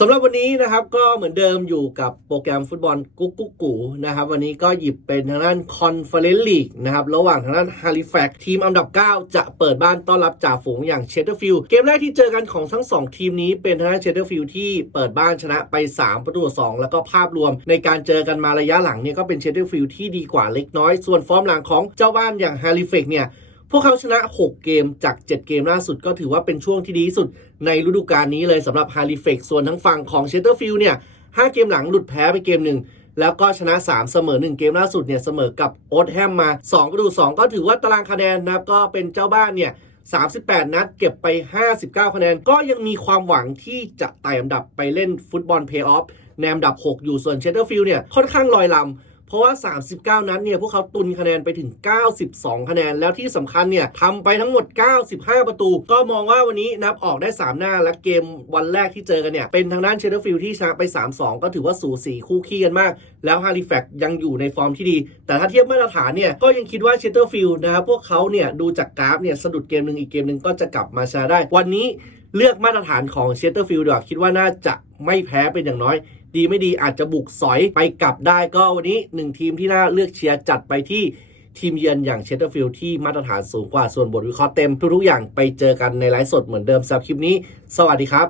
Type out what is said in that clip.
สำหรับวันนี้นะครับก็เหมือนเดิมอยู่กับโปรแกรมฟุตบอลกุ๊กกุ๊กกูนะครับวันนี้ก็หยิบเป็นทางด้านคอนเฟอเรนซ์ลีกนะครับระหว่างทางด้านฮาริแฟกทีมอันดับ 9 จะเปิดบ้านต้อนรับจ่าฝูงอย่างเชสเตอร์ฟิลด์เกมแรกที่เจอกันของทั้ง 2 ทีมนี้เป็นทางด้านเชสเตอร์ฟิลด์ที่เปิดบ้านชนะไป 3 ประตูต่อสองแล้วก็ภาพรวม ในการเจอกันมาระยะหลังเนี่ยก็เป็นเชสเตอร์ฟิลด์ที่ดีกว่าเล็กน้อย ส่วนฟอร์มหลังของเจ้าบ้านอย่างฮาริแฟกเนี่ย พวกเขาชนะ 6 เกมจาก 7 เกมล่าสุดก็ถือว่าเป็นช่วงที่ดีที่สุดในฤดูกาลนี้เลยสำหรับฮาริเฟกส่วนทั้งฝั่งของเชสเตอร์ฟิลด์เนี่ย5เกมหลังหลุดแพ้ไปเกมหนึ่งแล้วก็ชนะ 3 เสมอ 1 เกมล่าสุดเนี่ยเสมอกับโอ๊ตแฮมมา2ประตู2ก็ถือว่าตารางคะแนนนะครับก็เป็นเจ้าบ้านเนี่ย38 นัดเก็บไป 59 คะแนน ก็ยังมีความหวังที่จะไต่อันดับไปเล่นฟุตบอลเพลย์ออฟในอันดับ 6 อยู่ส่วนเชสเตอร์ฟิลด์เนี่ยค่อนข้างลอยลำ เพราะว่า 39 นัดเนี่ยพวกเขาตุนคะแนนไปถึง 92 คะแนน แล้วที่สำคัญเนี่ยทำไปทั้งหมด 95 ประตู ก็มองว่าวันนี้นับออกได้ 3 หน้า และเกมวันแรกที่เจอกันเนี่ย เป็นทางด้านเชเตอร์ฟิลด์ที่ชนะไป 3-2 ก็ถือว่าสูสีคู่ขี้กันมาก แล้วฮาริแฟกยังอยู่ในฟอร์มที่ดี แต่ถ้าเทียบมาตรฐานเนี่ยก็ยังคิดว่าเชเตอร์ฟิลด์นะครับพวกเขาเนี่ยดูจากกราฟเนี่ยสะดุดเกมหนึ่งอีกเกมหนึ่งก็จะกลับมาชนะได้ วันนี้ เลือกมาตรฐานของเชสเตอร์ฟิลด์ดีกว่าคิดว่าน่าจะไม่แพ้เป็นอย่างน้อย ดีไม่ดีอาจจะบุกสอยไปกลับได้ก็วันนี้หนึ่งทีมที่น่าเลือกเชียร์จัดไปที่ทีมเยือนอย่างเชสเตอร์ฟิลด์ที่มาตรฐานสูงกว่าส่วนบทวิเคราะห์เต็มทุกๆอย่างไปเจอกันในไลฟ์สดเหมือนเดิมสำหรับคลิปนี้ สวัสดีครับ